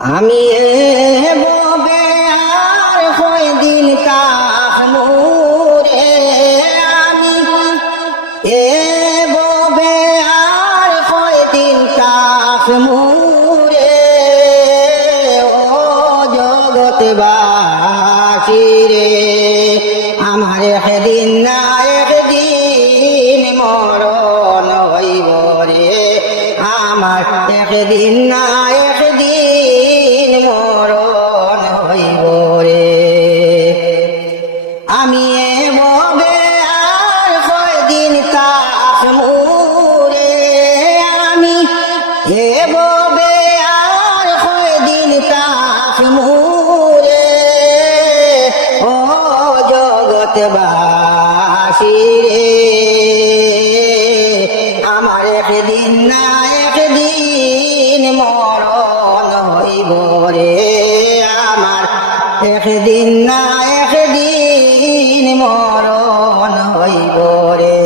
আমি ববে আর কয়দিন কামুরে আমি ববে আর কয়দিন কামুরে ও জগৎবাসী রে আমার একদিন না একদিন মরণ হইব রে আমার একদিন না একদিন মরণ হইব রে আমি ববে আর কয়দিন কামুরে আমি ববে আর কয়দিন কামুরে ও জগৎবাসী রে আমার একদিন না একদিন মরণ হইব রে আমার একদিন না একদিন মরণ হইব রে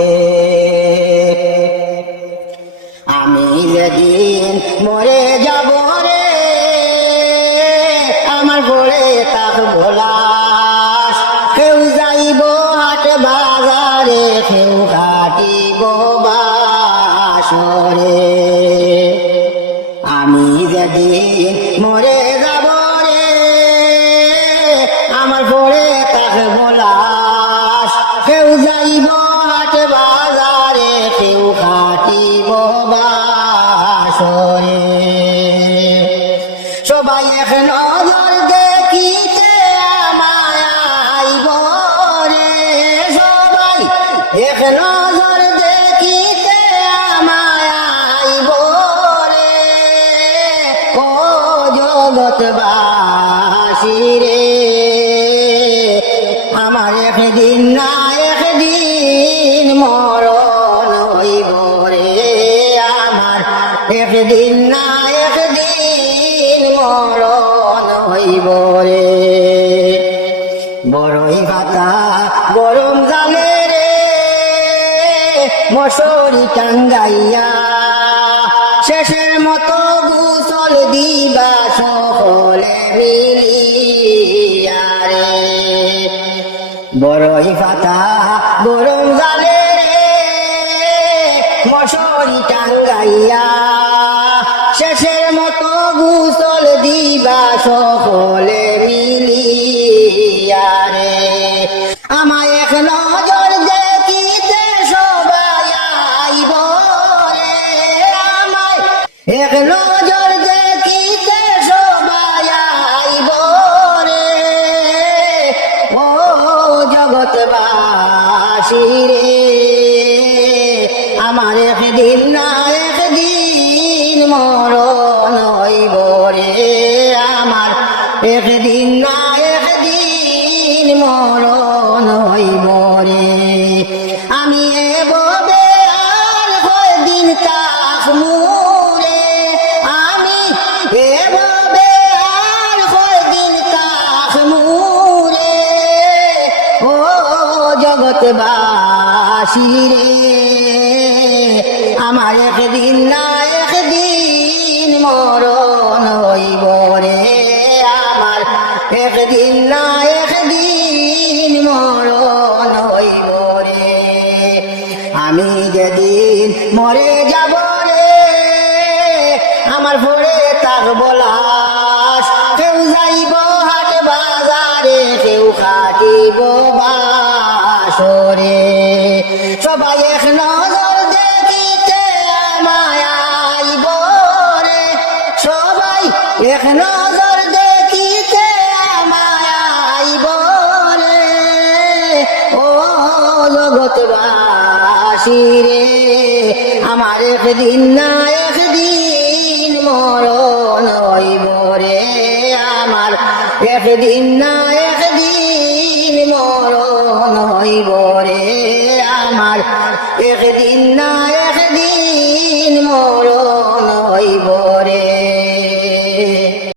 আমি যেদিন মরে যাব রে আমার ঘরে থাকব লাশ কেউ যাইব হাট বাজারে কেউ কাটিব বাসরে আমি যেদিন মরে যাব রে আমার ঘরে থাকব লাশ কেউ যাইব হাট বাজারে কেউ কাটিব বাসরে সবাই এক নজর দেখিতে আমায় আইব রে সবাই এক নজর দেখিতে আমায় আইব রে ও জগৎবাসী রে আমার একদিন না একদিন মরণ হইব রে আমার একদিন না একদিন মরণ হইব রে বড়ই পাতা গরম জালে রে মশারি টাঙ্গাইয়া শেষের মতো গোসল দিবা সকলে মিলিয়া রে বড়ই পাতা গরম জালে রে মশারি টাঙ্গাইয়া শেষের মতো গোসল দিবা সকলে মিলিয়া রে আমায় এক নজর দেখিতে সবাই আইব রে আমায় এক নজর দেখিতে সবাই আইব রে ও জগৎবাসী রে আমার একদিন না একদিন মরণ হইব রে আমার একদিন না একদিন মরণ হইব রে আমি ববে আর কয়দিন কামুরে আমি ববে আর কয়দিন কামুরে ও জগৎবাসী রে আমার একদিন না একদিন মরণ হইব রে আমার একদিন না একদিন মরণ হইব রে আমি যেদিন মরে যাব রে আমার ভরে থাকব লাশ কেউ যাইব হাট বাজারে কেউ কাটিব বাসরে সবাই এক নজর দেখিতে আমায় আইব রে সবাই এক নজর দেখিতে আমায় আইব রে ও জগৎবাসী রে আমার একদিন না একদিন মরণ হইব রে আমার একদিন না একদিন মরণ হইব রে আমার একদিন